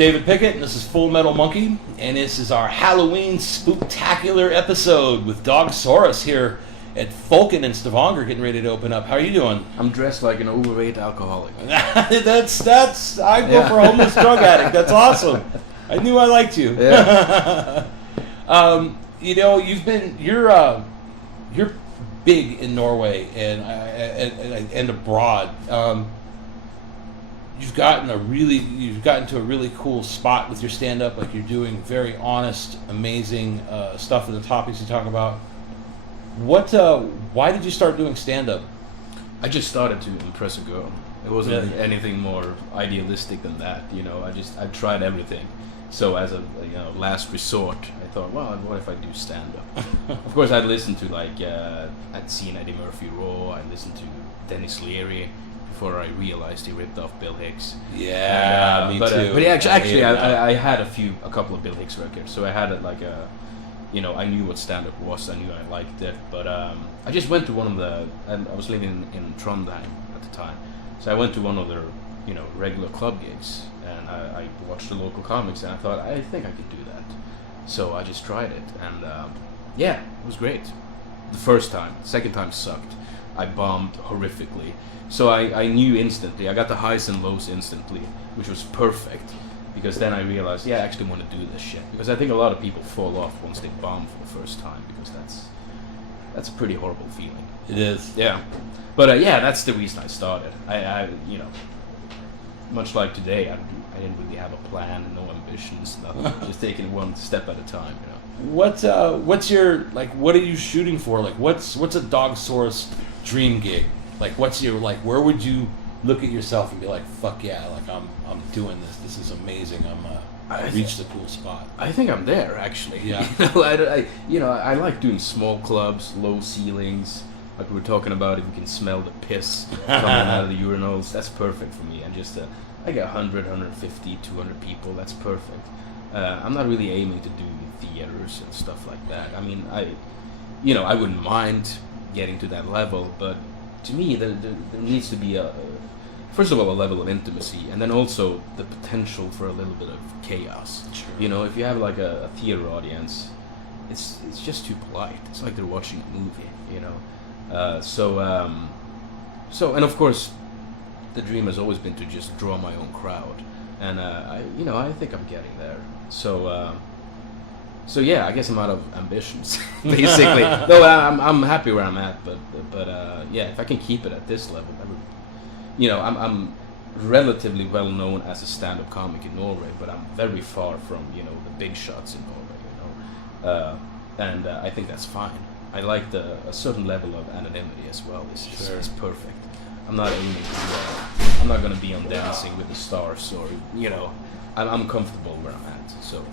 David Pickett, and this is Full Metal Monkey, and this is our Halloween Spooktacular episode with Dag Sørås here at Folken in Stavanger, getting ready to open up. How are you doing? I'm dressed like an overweight alcoholic. that's. I go for a homeless drug addict. That's awesome. I knew I liked you. Yeah. You're big in Norway and abroad. You've gotten to a really cool spot with your stand-up. Like, you're doing very honest, amazing stuff in the topics you talk about. Why did you start doing stand-up? I just started to impress a girl. It wasn't anything more idealistic than that. I tried everything. So as a last resort, I thought, well, what if I do stand-up? Of course, I'd listened to I'd seen Eddie Murphy Raw. I listened to Dennis Leary before I realized he ripped off Bill Hicks. Yeah, me too. But yeah, actually, I had a couple of Bill Hicks records. So I had I knew what stand-up was. I knew I liked it. But I just went to one of I was living in Trondheim at the time. So I went to one of their, regular club gigs. And I watched the local comics, and I thought, I think I could do that. So I just tried it, and it was great. The first time. The second time sucked. I bombed horrifically. So I knew instantly. I got the highs and lows instantly, which was perfect. Because then I realized, I actually want to do this shit. Because I think a lot of people fall off once they bomb for the first time, because that's a pretty horrible feeling. It is. Yeah. But that's the reason I started. I much like today, I didn't really have a plan, no ambitions, nothing. Just taking it one step at a time. What's your what are you shooting for? What's a Dag Sørås dream gig? What's your where would you look at yourself and be like, fuck yeah, I'm doing this. This is amazing. I reached the cool spot. I think I'm there, actually. Yeah. I like doing small clubs, low ceilings. Like we were talking about, if you can smell the piss coming out of the urinals, that's perfect for me. And just I get 100, 150, 200 people, that's perfect. I'm not really aiming to do theaters and stuff like that. I mean, I wouldn't mind getting to that level, but to me, there needs to be first of all, a level of intimacy, and then also the potential for a little bit of chaos. Sure. If you have a theater audience, it's just too polite. It's like they're watching a movie, and of course, the dream has always been to just draw my own crowd, and I think I'm getting there. So I guess I'm out of ambitions, basically. No, I'm happy where I'm at, but if I can keep it at this level, I'm relatively well known as a stand-up comic in Norway, but I'm very far from the big shots in Norway, and I think that's fine. I like a certain level of anonymity as well. It's perfect. I'm not aiming to. I'm not going to be on Dancing with the Stars, or I'm comfortable where I'm at. So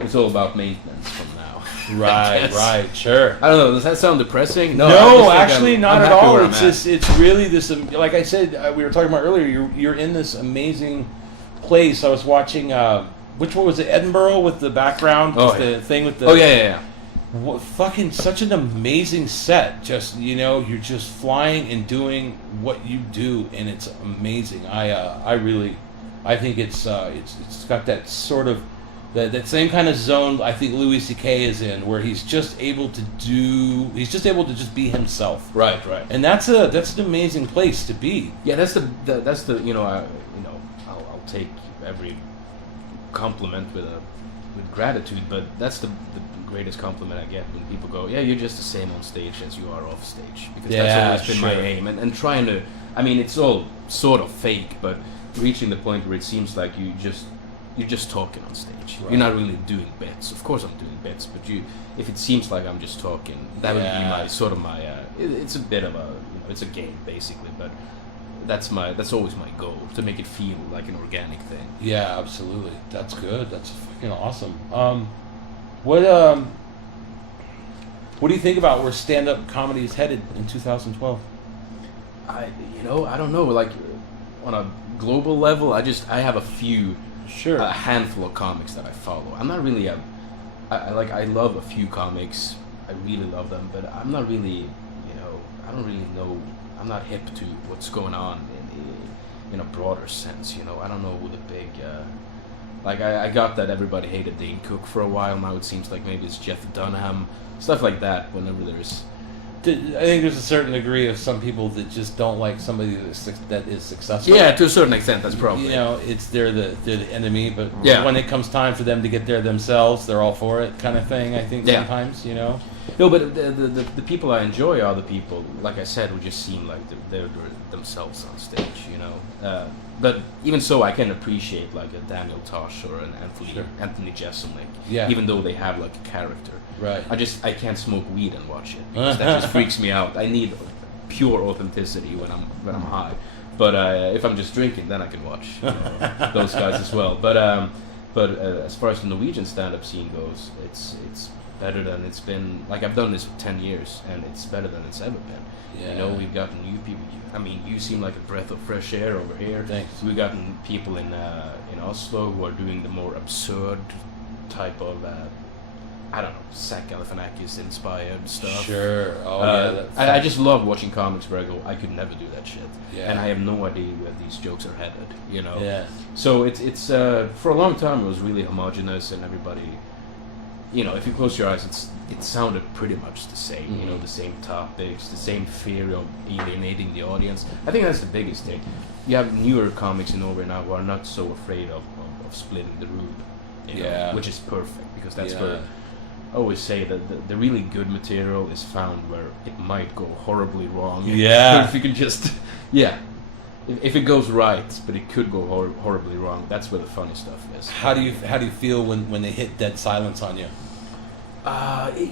it's all about maintenance from now. Right, sure. I don't know. Does that sound depressing? No, actually, not at all. It's really this. Like I said, we were talking about earlier. You're in this amazing place. I was watching. Which one was it? Edinburgh with the background. The thing with the. Oh yeah. Fucking such an amazing set. Just you're just flying and doing what you do, and it's amazing. I think it's got that sort of that same kind of zone I think Louis C.K. is in, where he's just able to just be himself. Right. And that's an amazing place to be. Yeah, that's the I'll take every compliment with gratitude, but that's the greatest compliment I get when people go, yeah, you're just the same on stage as you are off stage, because that's always been my aim, and trying to, I mean, it's all sort of fake, but reaching the point where it seems like you're just talking on stage. Right. You're not really doing bits. Of course I'm doing bits, but if it seems like I'm just talking, that would be my it's a bit of a it's a game basically, but that's always my goal, to make it feel like an organic thing. Yeah, absolutely. That's good. That's fucking awesome. What do you think about where stand-up comedy is headed in 2012? I don't know. Like, on a global level, I have a few, a handful of comics that I follow. I'm not really I love a few comics. I really love them, but I'm not really, I don't really know. I'm not hip to what's going on in a broader sense. You know, I don't know who the big. Like I got that everybody hated Dane Cook for a while. Now it seems like maybe it's Jeff Dunham, stuff like that. Whenever there's, I think there's a certain degree of some people that just don't like somebody that is successful. yeah, to a certain extent, that's probably. You know, they're the enemy, but Yeah. when it comes time for them to get there themselves, they're all for it, kind of thing. I think Yeah. sometimes, you know. No, but the people I enjoy are the people, like I said, who just seem like they're themselves on stage, you know. But even so, I can appreciate like a Daniel Tosh or an Anthony Jeselnik, Yeah. even though they have like a character. Right. I can't smoke weed and watch it because that just freaks me out. I need pure authenticity when I'm high. But if I'm just drinking, then I can watch those guys as well. But as far as the Norwegian stand-up scene goes, it's better than it's been. Like I've done this for 10 years, and it's better than it's ever been. Yeah. You know, we've gotten new people. I mean, you seem like a breath of fresh air over here. Thanks. We've gotten people in Oslo who are doing the more absurd type of, I don't know, Zach Galifianakis inspired stuff. Sure. Oh yeah. I just love watching comics where I go, I could never do that shit, Yeah. and I have no idea where these jokes are headed. You know. Yeah. So it's for a long time it was really homogenous, and everybody, you know, if you close your eyes, it sounded pretty much the same. You know, the same topics, the same fear of alienating the audience. I think that's the biggest thing. You have newer comics in Norway now who are not so afraid of splitting the room. You know, Yeah. which is perfect because that's Yeah. where I always say that the really good material is found where it might go horribly wrong. Yeah. If you can just, yeah. If it goes right, but it could go horribly wrong, that's where the funny stuff is. How do you feel when they hit dead silence on you?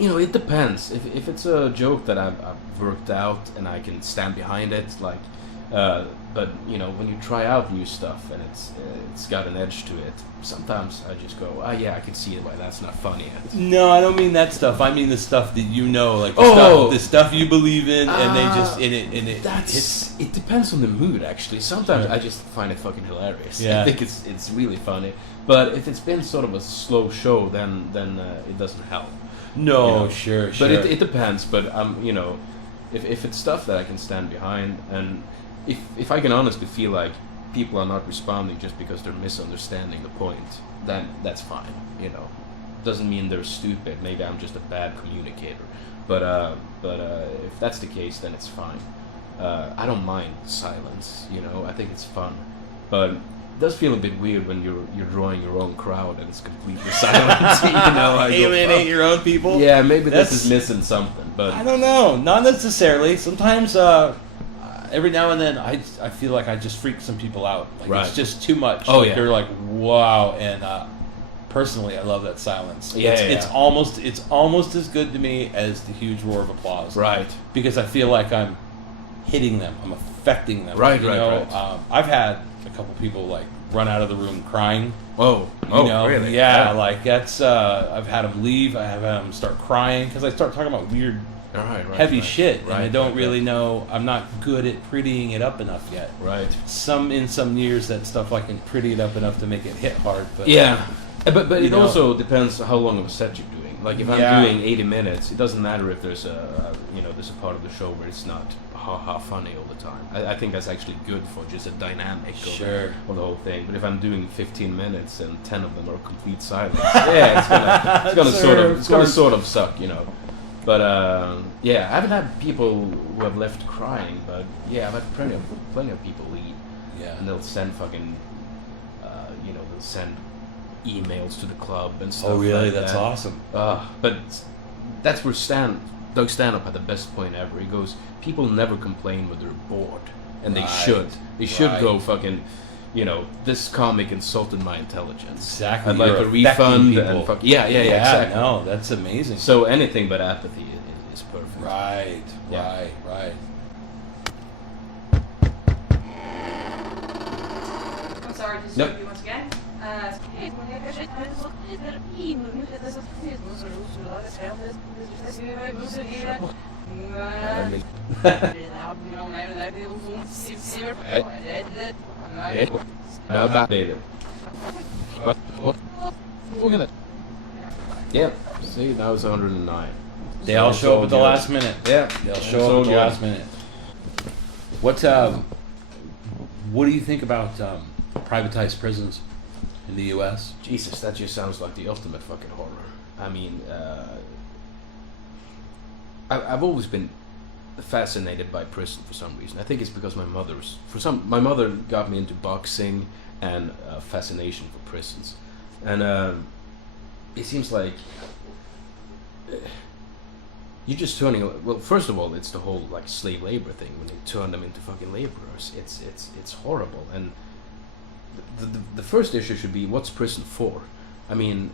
You know, it depends. If it's a joke that I've worked out and I can stand behind it, like, but you know, when you try out new stuff and it's got an edge to it, sometimes I just go, yeah, I can see why that's not funny yet. No, I don't mean that stuff. I mean the stuff that you know, like the stuff you believe in, and they just it depends on the mood actually. Sometimes I just find it fucking hilarious. Yeah. I think it's really funny. But if it's been sort of a slow show, then it doesn't help. No, You know? sure. But it depends. But you know, if it's stuff that I can stand behind, and if I can honestly feel like people are not responding just because they're misunderstanding the point, then that's fine. You know, doesn't mean they're stupid. Maybe I'm just a bad communicator. But if that's the case, then it's fine. I don't mind silence. You know, I think it's fun. But it does feel a bit weird when you're drawing your own crowd and it's completely silent. You know, alienate your own people. Yeah, maybe this is missing something. But I don't know. Not necessarily. Sometimes, every now and then, I feel like I just freak some people out. Like Right. it's just too much. Oh, like yeah. They're like, wow. And personally, I love that silence. Yeah, It's almost as good to me as the huge roar of applause. Right. Because I feel like I'm hitting them. I'm affecting them. Right, you right, know? right. I've had a couple people like run out of the room crying. Oh, You know? really? Yeah, like that's. I've had them leave. I have them start crying because I start talking about weird, Right, heavy shit, and I Right, don't right, really right. know. I'm not good at prettying it up enough yet. Right. In some years, that stuff I can pretty it up enough to make it hit hard. But Yeah, but You it know. also depends how long of a set you're doing. Like if I'm Yeah. doing 80 minutes, it doesn't matter if there's there's a part of the show where it's not ha funny all the time. I think that's actually good for just a dynamic Sure. of the whole thing. But if I'm doing 15 minutes and 10 of them are complete silence, yeah, it's gonna sort of suck, you know. But yeah, I haven't had people who have left crying, but yeah, I've had plenty of people leave. Yeah. And they'll send fucking, they'll send emails to the club and stuff. Oh, really? like That's that. awesome. But that's where Doug Stanhope had the best point ever. He goes, people never complain when they're bored, and they Right. should. They should Right. go fucking, this comic insulted my intelligence. Exactly. I'd like You're a refund. affecting people. Yeah, exactly. No, that's amazing. So anything but apathy is perfect. Right. Yeah. Right. I'm sorry to disturb you once again. Yeah. See, that was 109. They all So show up at the good. last minute. Yeah, They'll it's show all up at the good. last minute. What What do you think about privatized prisons in the U.S.? Jesus, that just sounds like the ultimate fucking horror. I mean, I've always been fascinated by prison for some reason. I think it's because my mother got me into boxing and fascination for prisons, and it seems like you're just turning. Well, first of all, it's the whole like slave labor thing when they turn them into fucking laborers. It's horrible. And the first issue should be, what's prison for? I mean,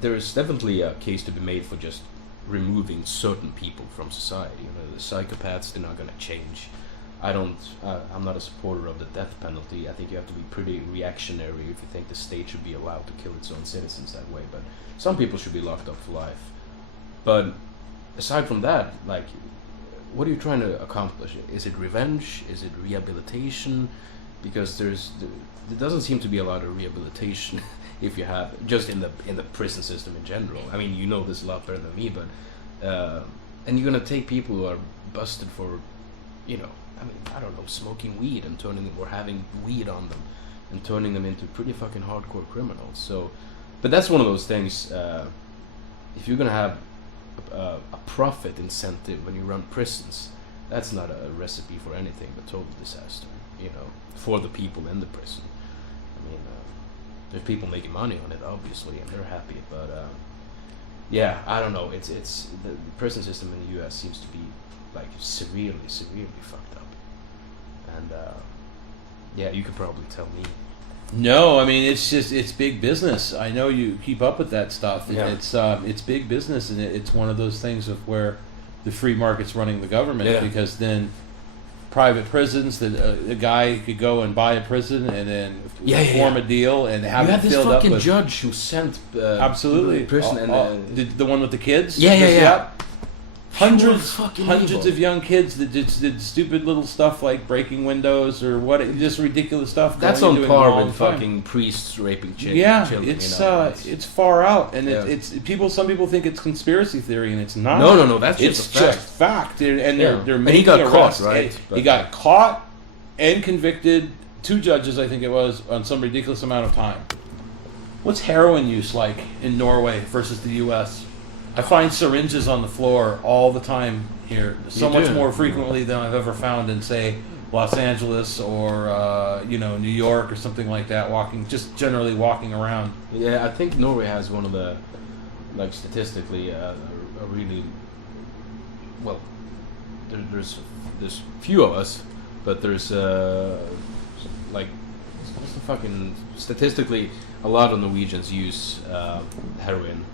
there is definitely a case to be made for just removing certain people from society. You know, the psychopaths, they're not going to change. I'm not a supporter of the death penalty. I think you have to be pretty reactionary if you think the state should be allowed to kill its own citizens that way. But some people should be locked up for life. But aside from that, like, what are you trying to accomplish? Is it revenge? Is it rehabilitation? Because there doesn't seem to be a lot of rehabilitation if you have just in the prison system in general. I mean, you know this a lot better than me, but and you're gonna take people who are busted for, you know, I mean, I don't know, smoking weed and turning them, or having weed on them and turning them into pretty fucking hardcore criminals. So, but that's one of those things. If you're gonna have a profit incentive when you run prisons, that's not a recipe for anything but total disaster, you know, for the people in the prison. I mean, there's people making money on it, obviously, and they're happy, but yeah, I don't know. It's the prison system in the U.S. seems to be like severely fucked up, and yeah, you could probably tell me. No, I mean, it's big business. I know you keep up with that stuff. Yeah. It's big business, and it's one of those things of where the free market's running the government, Yeah. because then private prisons, the guy could go and buy a prison and then form a deal and have you it had this filled up fucking with judge who sent absolutely people to prison, and the one with the kids. Yeah. Hundreds evil. of young kids that did stupid little stuff like breaking windows or what, just ridiculous stuff. That's going on into it par all with the time. fucking priests raping children. Yeah, you it's know, it's far out, and Yeah. it's people. Some people think it's conspiracy theory, and it's not. No, that's it's just a fact. just fact. And Yeah. they're And he making got caught, arrests. right? He got caught and convicted. 2 judges, I think it was, on some ridiculous amount of time. What's heroin use like in Norway versus the U.S.? I find syringes on the floor all the time here, so much more frequently than I've ever found in, say, Los Angeles or New York or something like that. Generally walking around. Yeah, I think Norway has one of the, like, statistically, a really, well, there's few of us, but there's like, what's the fucking, statistically, a lot of Norwegians use heroin.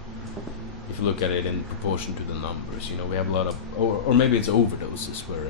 If you look at it in proportion to the numbers, you know, we have a lot of, or maybe it's overdoses where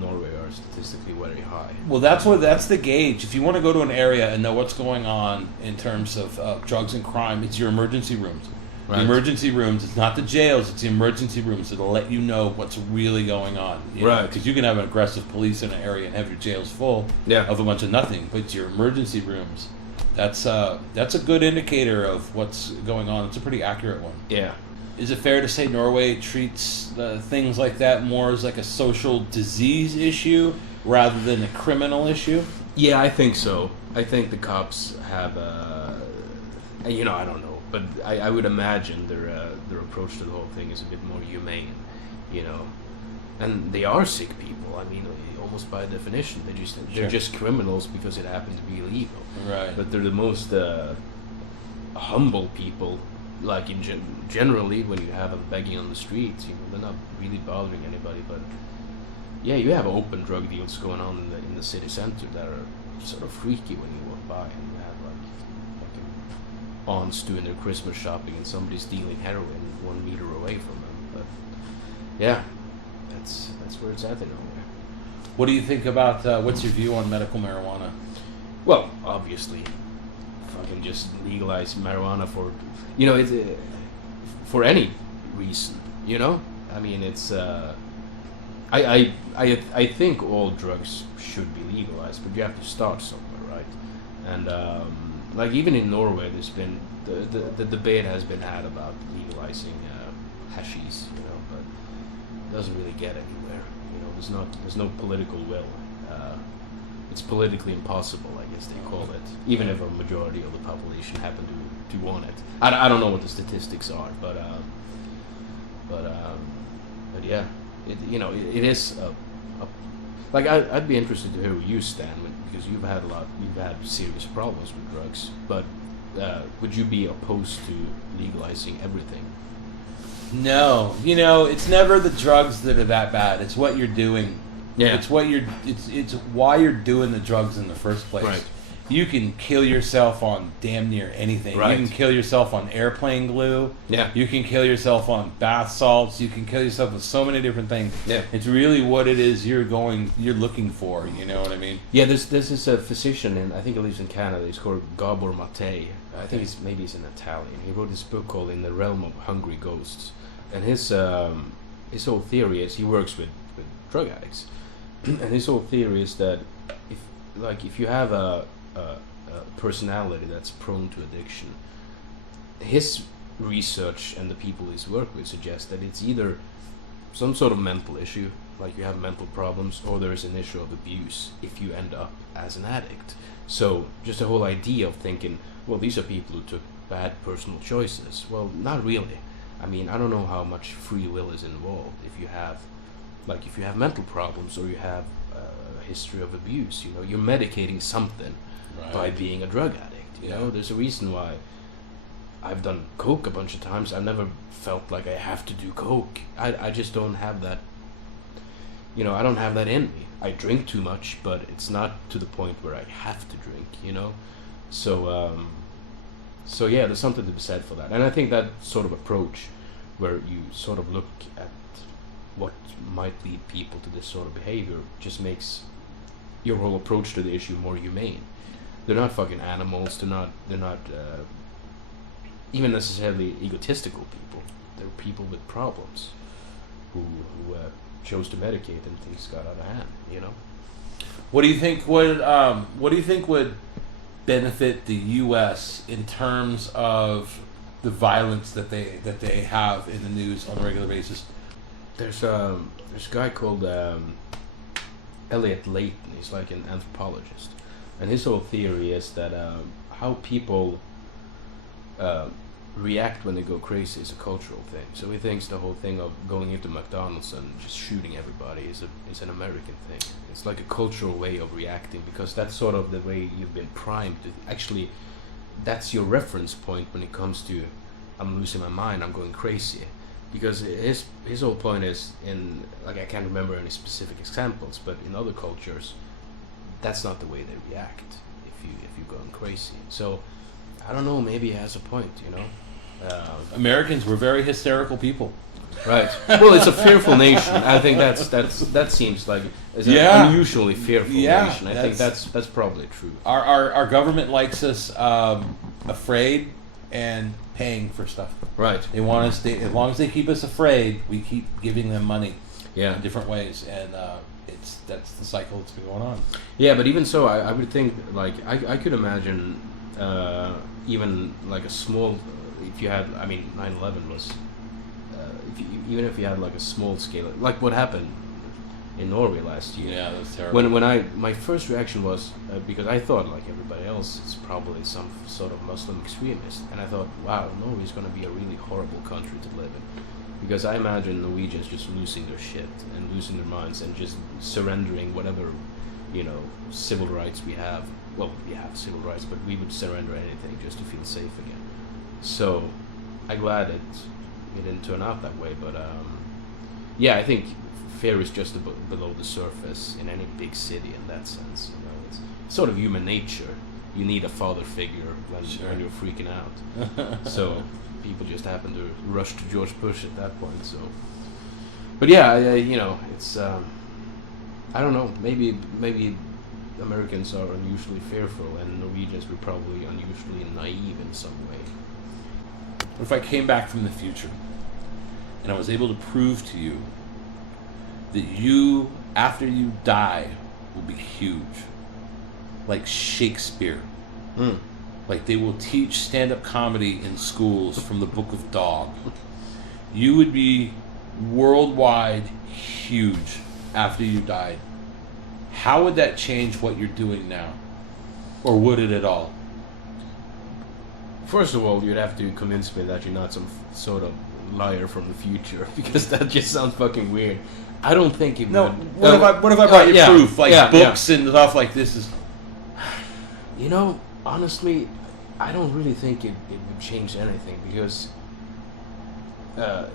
Norway are statistically very high. Well, that's the gauge. If you want to go to an area and know what's going on in terms of drugs and crime, it's your emergency rooms. Right. The emergency rooms. It's not the jails. It's the emergency rooms that'll let you know what's really going on. Right. Because you can have an aggressive police in an area and have your jails full of a bunch of nothing, but it's your emergency rooms. That's a good indicator of what's going on. It's a pretty accurate one. Yeah. Is it fair to say Norway treats things like that more as like a social disease issue rather than a criminal issue? Yeah, I think so. I think the cops have, I don't know, but I would imagine their approach to the whole thing is a bit more humane, you know. And they are sick people. I mean, almost by definition, they're just criminals because it happened to be illegal. Right. But they're the most humble people. Like generally, when you have them begging on the streets, you know, they're not really bothering anybody. But yeah, you have open drug deals going on in the city center that are sort of freaky when you walk by, and you have like fucking aunts doing their Christmas shopping, and somebody's dealing heroin 1 meter away from them. But yeah, that's where it's at in Norway. What do you think about, what's your view on medical marijuana? Well, obviously, fucking just legalize marijuana for, you know, it's for any reason, you know? I mean, it's, I think all drugs should be legalized, but you have to start somewhere, right? And, like, even in Norway, there's been, the debate has been had about legalizing hashish, you know, but it doesn't really get anywhere. You know, there's no political will. it's politically impossible, I guess they call it, even if a majority of the population happen to want it. I don't know what the statistics are, but yeah, it is like I'd be interested to hear where you stand because you've had serious problems with drugs, but would you be opposed to legalizing everything? No, it's never the drugs that are that bad. It's what you're doing. Yeah. It's why you're doing the drugs in the first place. Right. You can kill yourself on damn near anything. Right. You can kill yourself on airplane glue. Yeah. You can kill yourself on bath salts. You can kill yourself with so many different things. Yeah. It's really what it is you're looking for. You know what I mean? Yeah. This is a physician, and I think he lives in Canada. He's called Gabor Mate. I think he's an Italian. He wrote this book called In the Realm of Hungry Ghosts, and his whole theory is he works with drug addicts, and his whole theory is that if you have a personality that's prone to addiction, his research and the people he's worked with suggest that it's either some sort of mental issue, like you have mental problems, or there's an issue of abuse if you end up as an addict. So just the whole idea of thinking, well, these are people who took bad personal choices. Well, not really. I mean, I don't know how much free will is involved if you have mental problems or you have a history of abuse. You're medicating something by being a drug addict. You know, there's a reason why I've done coke a bunch of times. I've never felt like I have to do coke. I just don't have that. I don't have that in me. I drink too much, but it's not to the point where I have to drink. So yeah, there's something to be said for that. And I think that sort of approach, where you sort of look at what might lead people to this sort of behavior, just makes your whole approach to the issue more humane. They're not fucking animals. They're not even necessarily egotistical people. They're people with problems who chose to medicate and things got out of hand. What do you think would benefit the U.S. in terms of the violence that they have in the news on a regular basis? There's a guy called Elliot Layton. He's like an anthropologist, and his whole theory is that how people react when they go crazy is a cultural thing. So he thinks the whole thing of going into McDonald's and just shooting everybody is an American thing. It's like a cultural way of reacting, because that's sort of the way you've been primed to actually. That's your reference point when it comes to I'm losing my mind, I'm going crazy. Because his whole point is, I can't remember any specific examples, but in other cultures, that's not the way they react if you're going crazy. So I don't know, maybe he has a point, Americans were very hysterical people. Right. Well, it's a fearful nation. I think that seems like an unusually fearful nation. I think that's probably true. Our government likes us afraid and paying for stuff. Right. They want us. As long as they keep us afraid, we keep giving them money. Yeah. In different ways, and that's the cycle that's been going on. Yeah, but even so, I would think I could imagine even like a small. If you had, 9/11 was. Even if you had like a small scale, like what happened in Norway last year. Yeah, that was terrible. My first reaction was because I thought, like everybody else, it's probably some sort of Muslim extremist, and I thought, wow, Norway's going to be a really horrible country to live in, because I imagine Norwegians just losing their shit and losing their minds and just surrendering whatever, civil rights we have. Well, we have civil rights, but we would surrender anything just to feel safe again. So I'm glad it didn't turn out that way, but yeah, I think fear is just below the surface in any big city in that sense. It's sort of human nature. You need a father figure when you're freaking out. So people just happen to rush to George Bush at that point. So, but yeah, it's I don't know. Maybe Americans are unusually fearful, and Norwegians were probably unusually naive in some way. What if I came back from the future and I was able to prove to you that you, after you die, will be huge, like Shakespeare? Like they will teach stand-up comedy in schools from the Book of Dog. You would be worldwide huge after you died. how would that change what you're doing now? Or would it at all? First of all, you'd have to convince me that you're not some sort of liar from the future, because that just sounds fucking weird. I don't think it No, would. what if I brought you yeah, proof, like yeah, books and stuff like this? Is You know, honestly, I don't really think it would change anything, because,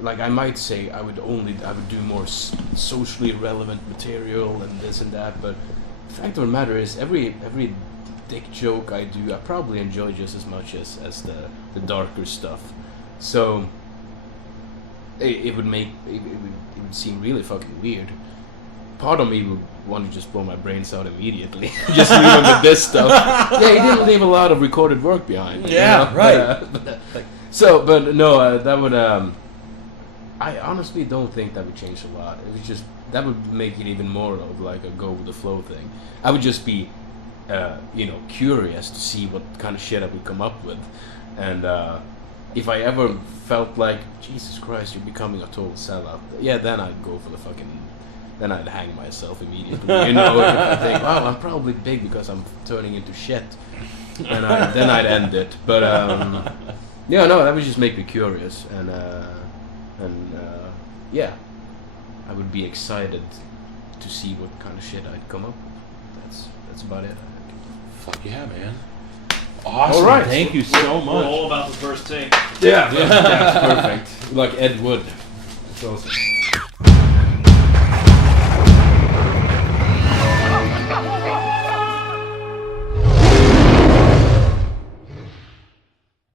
like, I might say I would do more socially relevant material and this and that, but the fact of the matter is, every dick joke I do, I probably enjoy just as much as the darker stuff. So it would seem really fucking weird. Part of me would want to just blow my brains out immediately, just leave him with this stuff. Yeah, he didn't leave a lot of recorded work behind. Yeah, right. But no, that would. I honestly don't think that would change a lot. It would just, that would make it even more of like a go with the flow thing. I would just be, curious to see what kind of shit I would come up with, and if I ever felt like, Jesus Christ, you're becoming a total sellout, yeah, then I'd go for the fucking. Then I'd hang myself immediately, if I think, wow, I'm probably big because I'm turning into shit, and then I'd end it. But yeah, no, that would just make me curious, and yeah, I would be excited to see what kind of shit I'd come up with. That's about it. fuck yeah, man! Awesome. All right. Thank you so We're much. all about the first take. Yeah, that's perfect. Like Ed Wood. That's awesome.